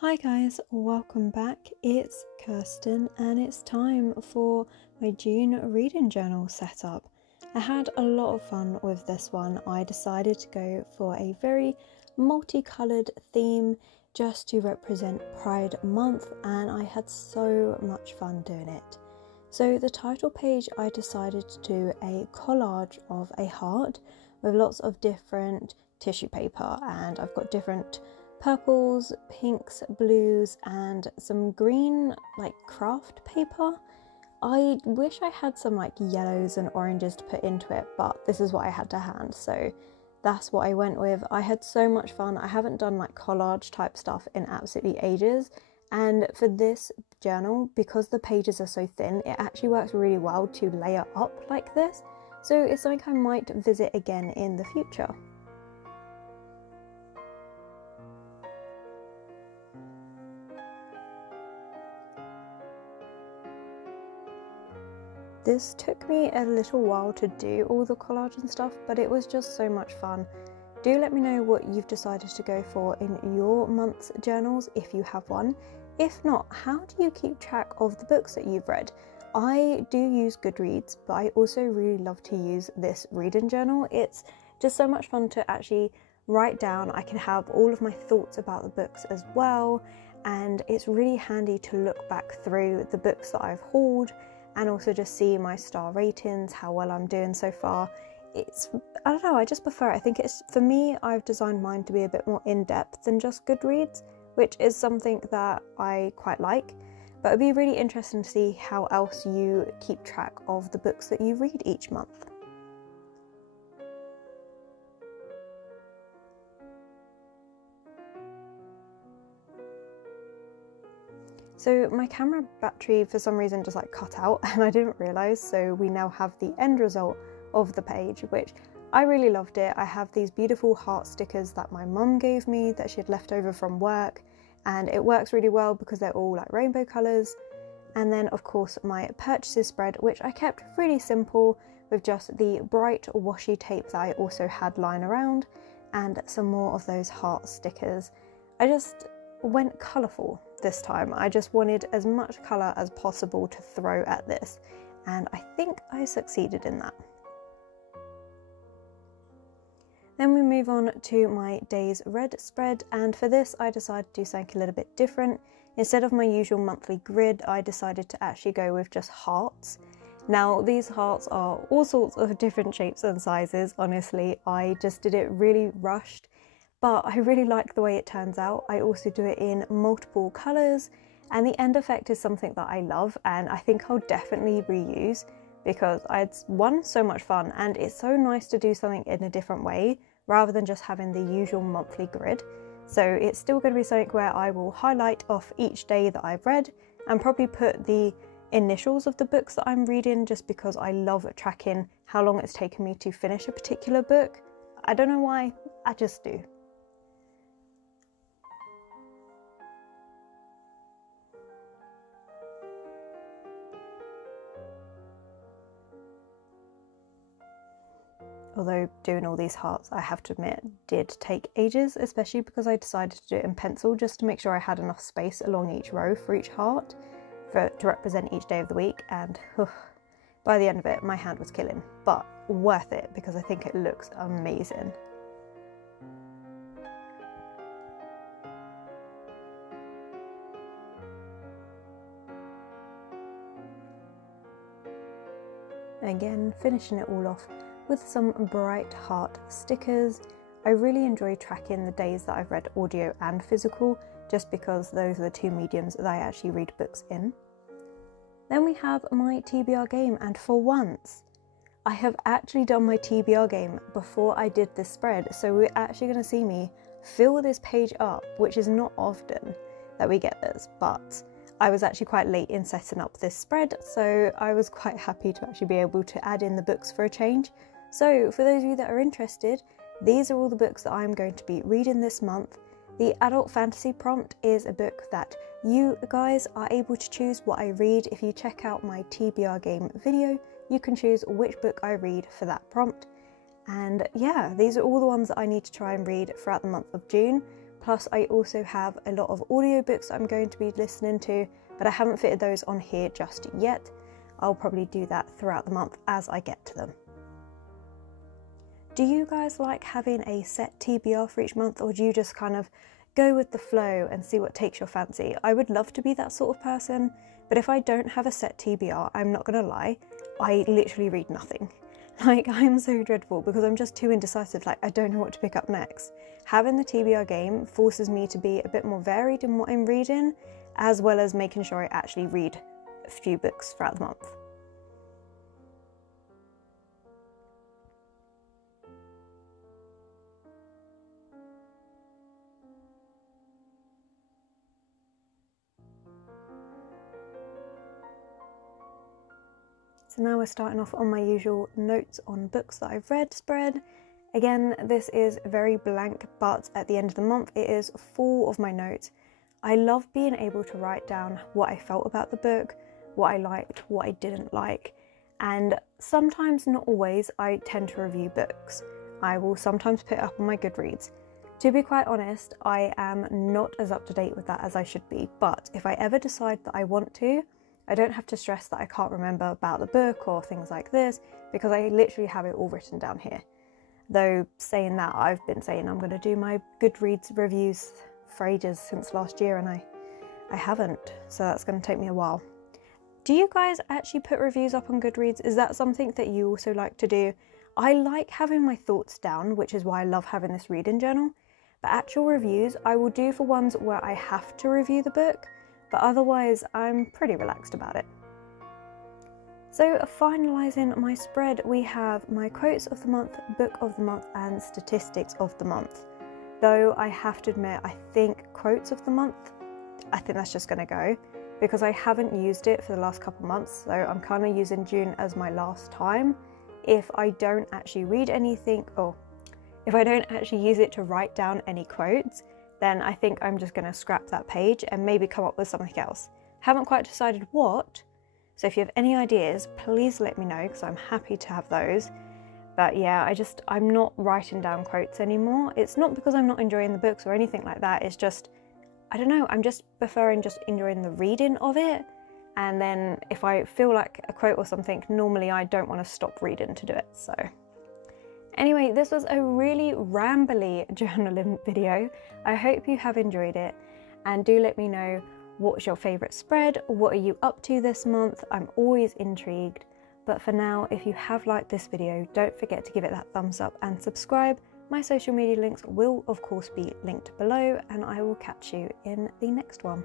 Hi guys, welcome back. It's Kirsten and it's time for my June reading journal setup. I had a lot of fun with this one. I decided to go for a very multicoloured theme just to represent Pride Month, and I had so much fun doing it. So the title page, I decided to do a collage of a heart with lots of different tissue paper, and I've got different purples, pinks, blues and some green like craft paper. I wish I had some like yellows and oranges to put into it, but this is what I had to hand, so that's what I went with. I had so much fun. I haven't done like collage type stuff in absolutely ages, and for this journal, because the pages are so thin, it actually works really well to layer up like this, so it's something I might visit again in the future. This took me a little while to do all the collage and stuff, but it was just so much fun. Do let me know what you've decided to go for in your month's journals if you have one. If not, how do you keep track of the books that you've read? I do use Goodreads, but I also really love to use this reading journal. It's just so much fun to actually write down. I can have all of my thoughts about the books as well, and it's really handy to look back through the books that I've hauled and also just see my star ratings, how well I'm doing so far. I don't know, I just prefer it. I think it's, for me, I've designed mine to be a bit more in-depth than just Goodreads, which is something that I quite like. But it'd be really interesting to see how else you keep track of the books that you read each month. So my camera battery for some reason just like cut out and I didn't realise, so we now have the end result of the page, which I really loved it. I have these beautiful heart stickers that my mum gave me that she had left over from work, and it works really well because they're all like rainbow colours. And then of course my purchases spread, which I kept really simple with just the bright washi tape that I also had lying around and some more of those heart stickers. I just went colourful this time. I just wanted as much colour as possible to throw at this, and I think I succeeded in that. Then we move on to my days read spread, and for this I decided to do something a little bit different. Instead of my usual monthly grid, I decided to actually go with just hearts. Now these hearts are all sorts of different shapes and sizes. Honestly, I just did it really rushed, but I really like the way it turns out. I also do it in multiple colours, and the end effect is something that I love and I think I'll definitely reuse because it's one, so much fun, and it's so nice to do something in a different way rather than just having the usual monthly grid. So it's still going to be something where I will highlight off each day that I've read and probably put the initials of the books that I'm reading, just because I love tracking how long it's taken me to finish a particular book. I don't know why, I just do. Although doing all these hearts, I have to admit, did take ages, especially because I decided to do it in pencil just to make sure I had enough space along each row for each heart to represent each day of the week, and by the end of it my hand was killing, but worth it because I think it looks amazing. Again, finishing it all off with some bright heart stickers. I really enjoy tracking the days that I've read audio and physical, just because those are the two mediums that I actually read books in. Then we have my TBR game, and for once I have actually done my TBR game before I did this spread, so we're actually going to see me fill this page up, which is not often that we get this, but I was actually quite late in setting up this spread, so I was quite happy to actually be able to add in the books for a change. So for those of you that are interested, these are all the books that I'm going to be reading this month. The adult fantasy prompt is a book that you guys are able to choose what I read. If you check out my TBR game video, you can choose which book I read for that prompt. And yeah, these are all the ones that I need to try and read throughout the month of June. Plus I also have a lot of audiobooks I'm going to be listening to, but I haven't fitted those on here just yet. I'll probably do that throughout the month as I get to them. Do you guys like having a set TBR for each month, or do you just kind of go with the flow and see what takes your fancy? I would love to be that sort of person, but if I don't have a set TBR, I'm not gonna lie, I literally read nothing. Like, I'm so dreadful because I'm just too indecisive, like I don't know what to pick up next. Having the TBR game forces me to be a bit more varied in what I'm reading, as well as making sure I actually read a few books throughout the month. So now we're starting off on my usual notes on books that I've read spread. Again, this is very blank, but at the end of the month it is full of my notes. I love being able to write down what I felt about the book, what I liked, what I didn't like, and sometimes, not always, I tend to review books. I will sometimes put it up on my Goodreads. To be quite honest, I am not as up to date with that as I should be, but if I ever decide that I want to, I don't have to stress that I can't remember about the book or things like this, because I literally have it all written down here. Though saying that, I've been saying I'm going to do my Goodreads reviews for ages since last year, and I haven't, so that's going to take me a while. Do you guys actually put reviews up on Goodreads? Is that something that you also like to do? I like having my thoughts down, which is why I love having this reading journal, but actual reviews I will do for ones where I have to review the book, but otherwise I'm pretty relaxed about it. So finalising my spread, we have my quotes of the month, book of the month and statistics of the month. Though I have to admit, I think quotes of the month, I think that's just going to go, because I haven't used it for the last couple of months, so I'm kind of using June as my last time. If I don't actually read anything, or if I don't actually use it to write down any quotes, then I think I'm just going to scrap that page and maybe come up with something else. Haven't quite decided what, so if you have any ideas, please let me know, because I'm happy to have those. But yeah, I'm not writing down quotes anymore. It's not because I'm not enjoying the books or anything like that, it's just, I don't know, I'm just preferring just enjoying the reading of it. And then if I feel like a quote or something, normally I don't want to stop reading to do it, so. Anyway, this was a really rambly journaling video. I hope you have enjoyed it, and do let me know what's your favourite spread, what are you up to this month. I'm always intrigued. But for now, if you have liked this video, don't forget to give it that thumbs up and subscribe. My social media links will of course be linked below, and I will catch you in the next one.